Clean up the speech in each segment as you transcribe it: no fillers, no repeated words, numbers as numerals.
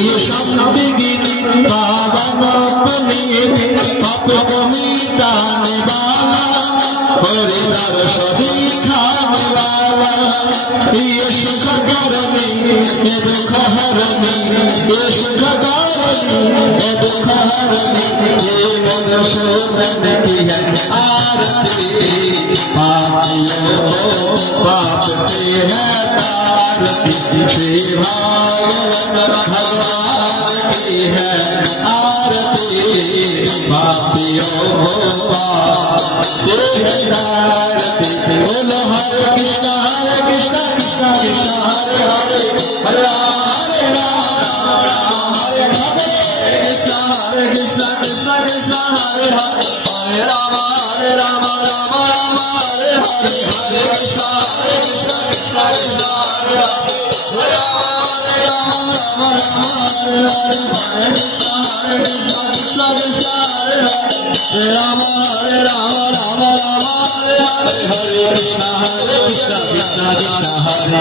ये शक्ति गिरी पावन अपने पाप को मिटाने वाला हरि दर्शन दिखाने वाला ये सुख करनी ये दुख हरनी ये सुख करनी ये दुख हरनी ये मधुसूदन की है आरती पापियों को पाप से है तारती श्री भगवान की है आरती पापियों को पाप से है तारती बोलो हरे कृष्णा कृष्णा कृष्णा हरे हरे हरे राम हरे कृष्णा कृष्णा कृष्णा कृष्णा हरे हरे हरे राम राम राम हरे हरे हरे कृष्णा कृष्णा कृष्णा हरे हरे हरे राम राम हरे हरे हरे कृष्णा कृष्णा कृष्णा हरे हरे राम हरे राम हरे हरे हरे कृष्णा कृष्णा कृष्णा हरे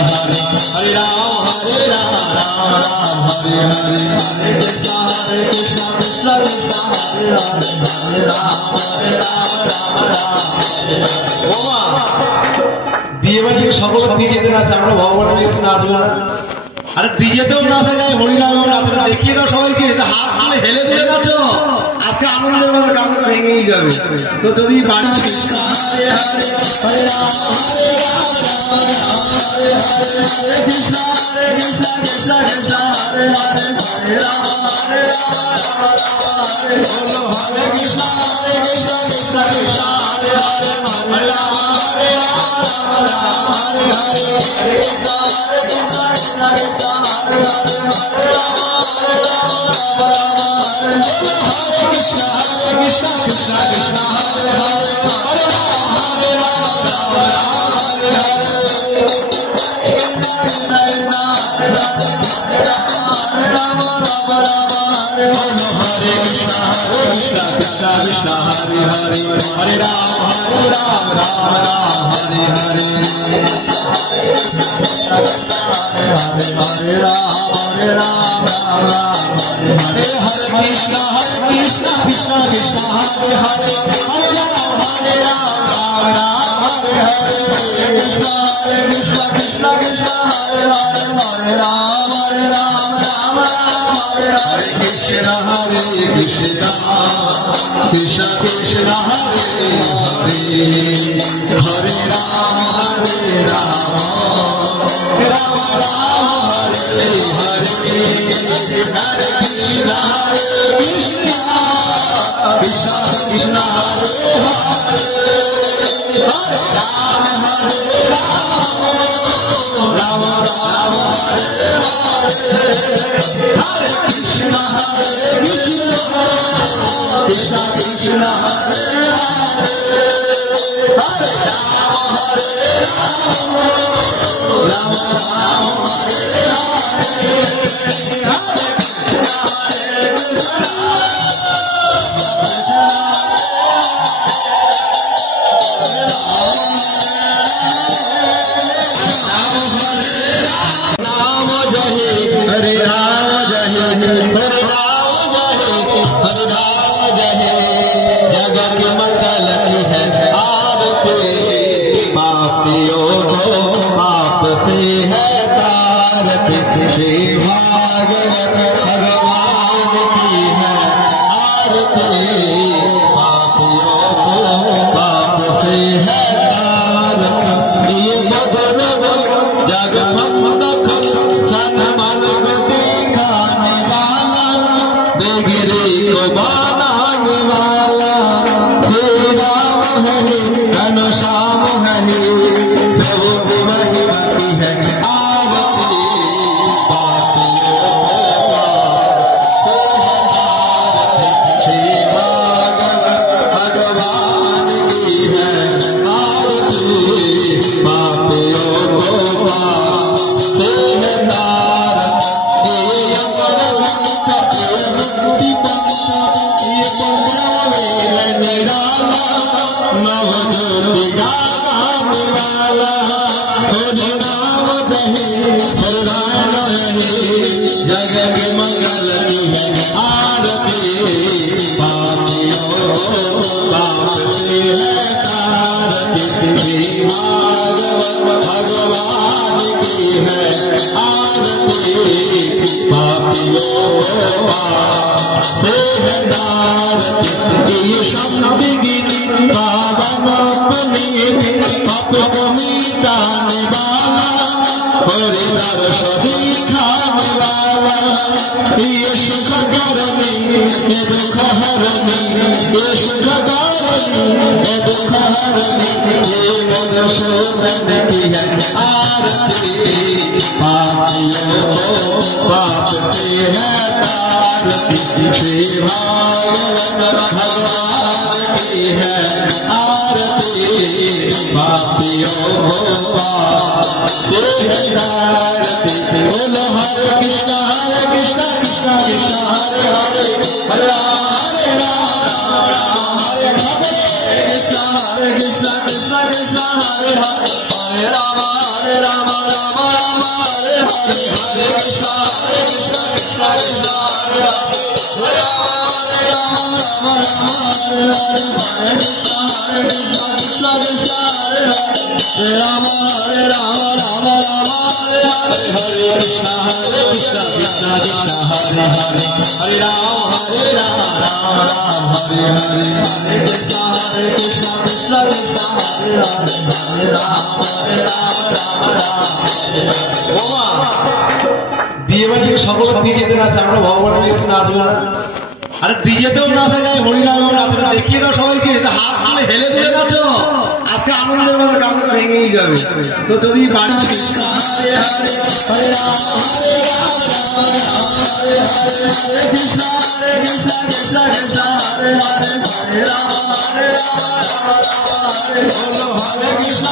हरे हरे राम राम हरे हरे हरे कृष्णा कृष्णा कृष्णा हरे हरे हरे राम राम ওমা বিয়ে বাড়ির সকল ডিজেদের আছে আমরা ভগবানের কাছে নাচবো না আরে ডিজেতেও নাচা যায় হরিনামেও নাচা যায় দেখিয়ে দাও সবাইকে এটা হাত তুলে হেলে তুলে নাচো আজকে আনন্দের মধ্যে কামড়ে ভেঙেই যাবে তো যদি বাড়ি কৃষ্ণ হরে হরে হরে রাম হরে হরে হরে কৃষ্ণ কৃষ্ণ কৃষ্ণ হরে হরে হরে রাম হরে হরে বলো হরে কৃষ্ণ কৃষ্ণ কৃষ্ণ হরে হরে হরে রাম হরে হরে হরে হরে কৃষ্ণ কৃষ্ণ কৃষ্ণ हरे हरे हरे राम हरे कृष्ण कृष्ण कृष्ण हरे हरे हरे राम हरे कृष्ण कृष्ण हरे हरे हरे राम राम राम हरे हरे हरे कृष्ण कृष्ण कृष्ण कृष्ण हरे हरे हरे राम राम राम हरे हरे हरे कृष्ण कृष्ण कृष्ण हरे हरे हरे राम राम राम हरे हरे हरे राम जय हरे राम जय हरे राम हरे राम जय जगत मंगल की है आरती पापियों को पाप से है तारती श्री भागवत भगवान की है आरती पापियों को पाप से है पाप मिटाने वाला हरि दर्श दिखाने वाला ये सुख करनी ये दुख हरनी ये सुख करनी ये दुख हरनी ये मधुसूदन की है आरती पापियों को पाप से है तारती श्री भगवान की है आरती पापियों को पाप से है तारती बोलो हरे कृष्णा कृष्णा कृष्णा हरे हरे हरे राम हरे कृष्णा कृष्णा कृष्णा कृष्णा हरे हरे हरे राम राम राम हरे हरे हरे कृष्णा कृष्णा कृष्णा हरे हरे राम राम हरे हरे हरे कृष्णा कृष्णा कृष्णा हरे हरे राम राम हरे हरे हरे कृष्णा कृष्णा कृष्णा हरे हरे हरे राम राम हरे हरे हरे कृष्णा कृष्णा कृष्णा हरे हरे हरे राम বিয়ে বাড়ি সকল ডিজেদের আছে আমরা ভগবানের কাছে নাচবো না আরে ডিজেতেও নাচা যায় হরিনামেও নাচে না দেখিয়ে দাও সবাইকে এটা হাত তুলে হেলে তুলে নাচো আজকে আনন্দের মতো কামড় ভেঙেই যাবে তো যদি বাড়ি কৃষ্ণ হরে হরে হরে রাম হরে রাম রাম রাম হরে হরে হরে কৃষ্ণ কৃষ্ণ কৃষ্ণ হরে হরে হরে রাম হরে রাম রাম রাম হরে বলো হরে কৃষ্ণ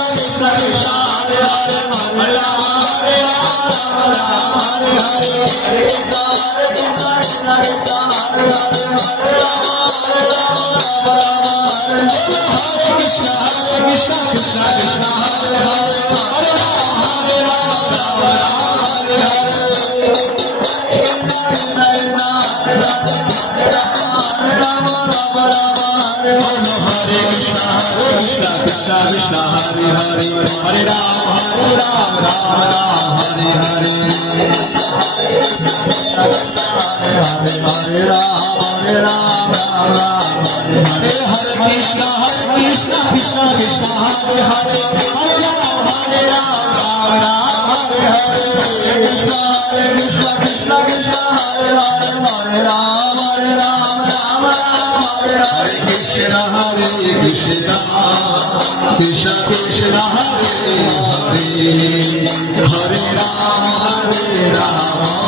কৃষ্ণ কৃষ্ণ হরে হরে হরে রাম হরে রাম রাম রাম হরে হরে হরে কৃষ্ণ কৃষ্ণ কৃষ্ণ हरे हरे हरे राम हरे राम राम राम हरे Krishna Krishna Krishna Hare Hare Hare Ram Ram Ram Hare Hare Hare Ram Ram Ram Hare Hare Krishna Krishna Krishna Hare Hare Hare Ram Ram Ram Hare Hare Hare Ram Ram Ram Hare Hare Hare Krishna Krishna Krishna Hare Hare Hare Ram Ram Ram Hare Hare Krishna Krishna Krishna Hare Hare Hare Ram Ram Ram Hare Hare Krishna Krishna Krishna Hare Hare Hare Ram Ram Ram Hare Hare Hare Krishna Krishna Krishna Hare Hare Hare Ram Ram Ram Hare Hare Hare Krishna Krishna Krishna Hare Hare Hare Ram Ram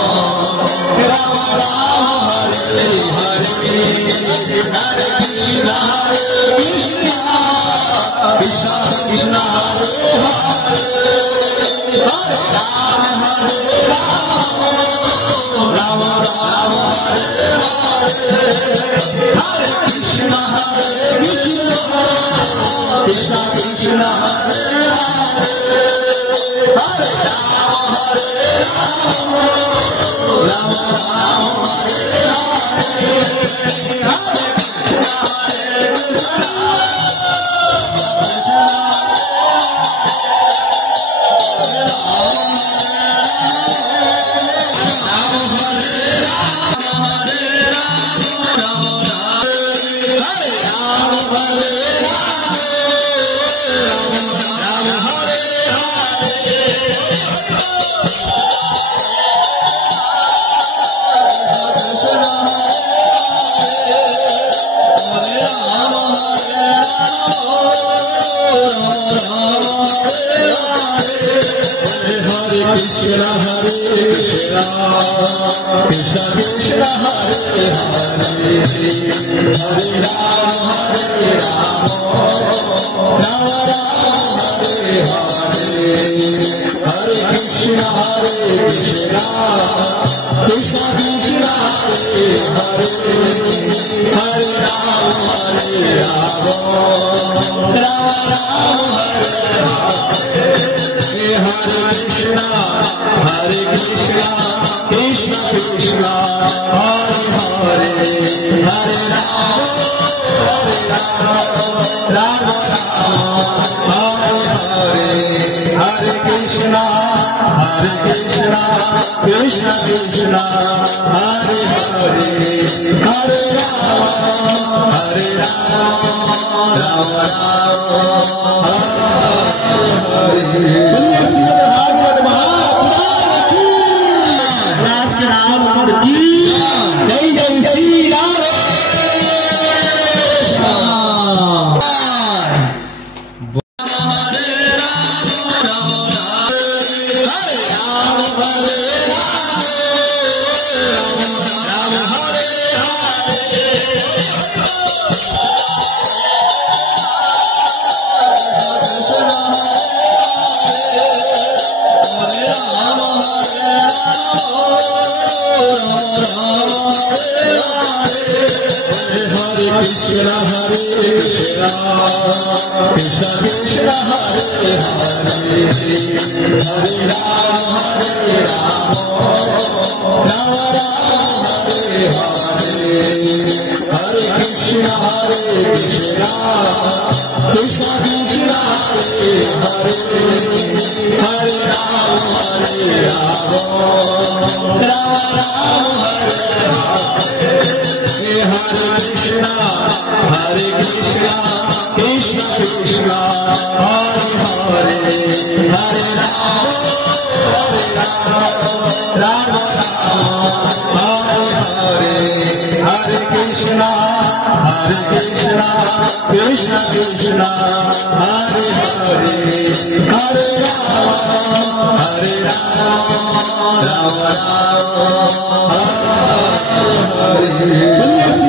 Ram Hare Hare Hare Krishna Hare Krishna Krishna Krishna Hare Hare Hare Rama Hare Rama Rama Rama Hare Hare Hare Krishna Krishna Krishna Hare Hare Hare Rama Hare Rama Rama Rama Hare Hare Hare Krishna Krishna Krishna Hare Hare Hare Rama Rama Rama Hare Hare Hare Krishna Krishna Krishna Hare Hare Hare Rama Rama Rama Hare Bhagavat Mahapuran की राज के राम की जय जय Shri Ram. Hare Krishna Krishna Krishna Hare Hare Hare Rama Rama Rama Hare Hare Hare Krishna Krishna Krishna Hare Hare Hare Rama Rama Rama Hare Hare Hare Krishna Krishna Krishna Hare Hare Hare Rama Rama Rama Hare Hare Hare Krishna Krishna Krishna Hare Hare Hare Rama Rama Rama Hare Hare।